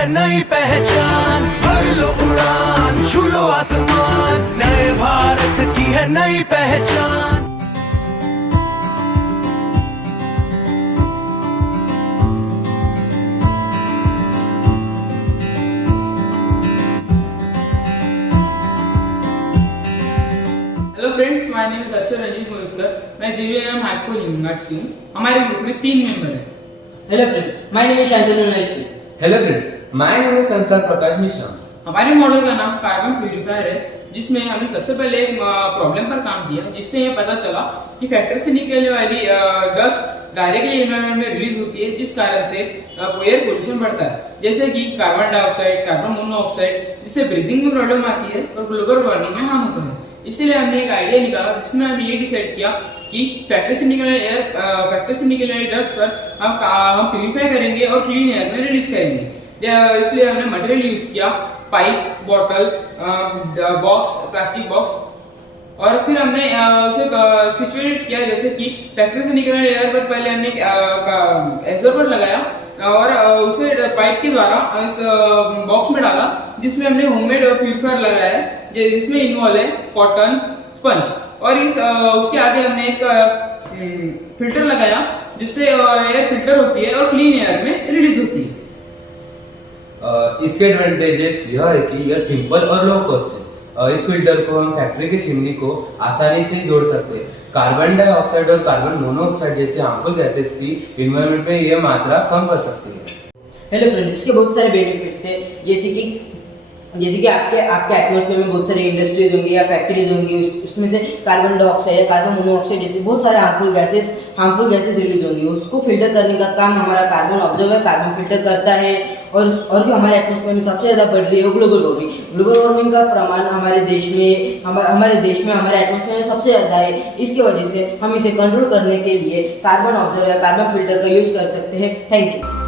है नई पहचान, भर लो उड़ान, छू लो आसमान, नए भारत की है नई पहचान। Hello friends, my name is अक्षर रंजीत मोहितकर। मैं जीवीएम हाई स्कूल हिंगलाट से हूँ। हमारे ग्रुप में 3 मेंबर हैं। Hello friends, my name is Shantanu Nasti. Hello friends, my name is Sanskar Prakash Mishra. हमारे मॉडल का नाम कार्बन प्यूरिफायर है, जिसमें हमने सबसे पहले एक प्रॉब्लम पर काम किया, जिससे ये पता चला कि फैक्ट्री से निकलने वाली डस्ट डायरेक्टली एनवायरनमेंट में रिलीज होती है, जिस कारण से एयर पोल्यूशन बढ़ता है, जैसे कि कार्बन डाइऑक्साइड, कार्बन मोनोऑक्साइड, जिससे ब्रीथिंग में प्रॉब्लम आती है और ग्लोबल वार्मिंग में हार्म होता है। इसलिए हमने एक आइडिया निकाला, जिसमें हमने ये डिसाइड किया कि फैक्ट्री से निकलने वाली डस्ट पर हम प्यूरिफाई करेंगे और क्लीन एयर में रिलीज करेंगे। इसलिए हमने मटेरियल यूज किया, pipe, bottle, box, plastic box, और फिर हमने उसे सिचुएट किया, जैसे कि फैक्ट्री से निकलने वाले एयर पर पहले हमने एब्जॉर्बर लगाया और उसे पाइप के द्वारा इस बॉक्स में डाला, जिसमें हमने होममेड प्यूरिफायर लगाया है, जिसमें इन्वॉल्व है कॉटन, स्पंज, और उसके आगे हमने एक फिल्टर लगाया, जिससे एयर फिल्टर होती है और क्लीन एयर में रिलीज होती है। इसके एडवांटेजेस यह है कि यह सिंपल और लो कॉस्ट है। इस फिल्टर को हम फैक्ट्री की चिमनी को आसानी से जोड़ सकते हैं। कार्बन डाइऑक्साइड और कार्बन मोनोऑक्साइड जैसे हार्मफुल गैसेस की एनवायरनमेंट में यह मात्रा कम कर सकती है। हेलो फ्रेंड्स, इसके बहुत सारे बेनिफिट्स हैं, जैसे कि आपके एटमॉस्फेयर में बहुत सारी इंडस्ट्रीज होंगी या फैक्ट्रीज होंगी, उसमें से कार्बन डाइऑक्साइड या कार्बन मोनोऑक्साइड जैसे बहुत सारे हार्मफुल गैसेस रिलीज होंगी। उसको फिल्टर करने का काम हमारा कार्बन ऑब्जर्वर कार्बन फिल्टर करता है। और जो हमारे एटमॉस्फेयर में सबसे ज़्यादा बढ़ रही है वो ग्लोबल वार्मिंग का प्रमाण हमारे देश में हमारे एटमॉस्फेयर में सबसे ज़्यादा है। इसकी वजह से हम इसे कंट्रोल करने के लिए कार्बन ऑब्जर्वर या कार्बन फिल्टर का यूज़ कर सकते हैं। Thank you.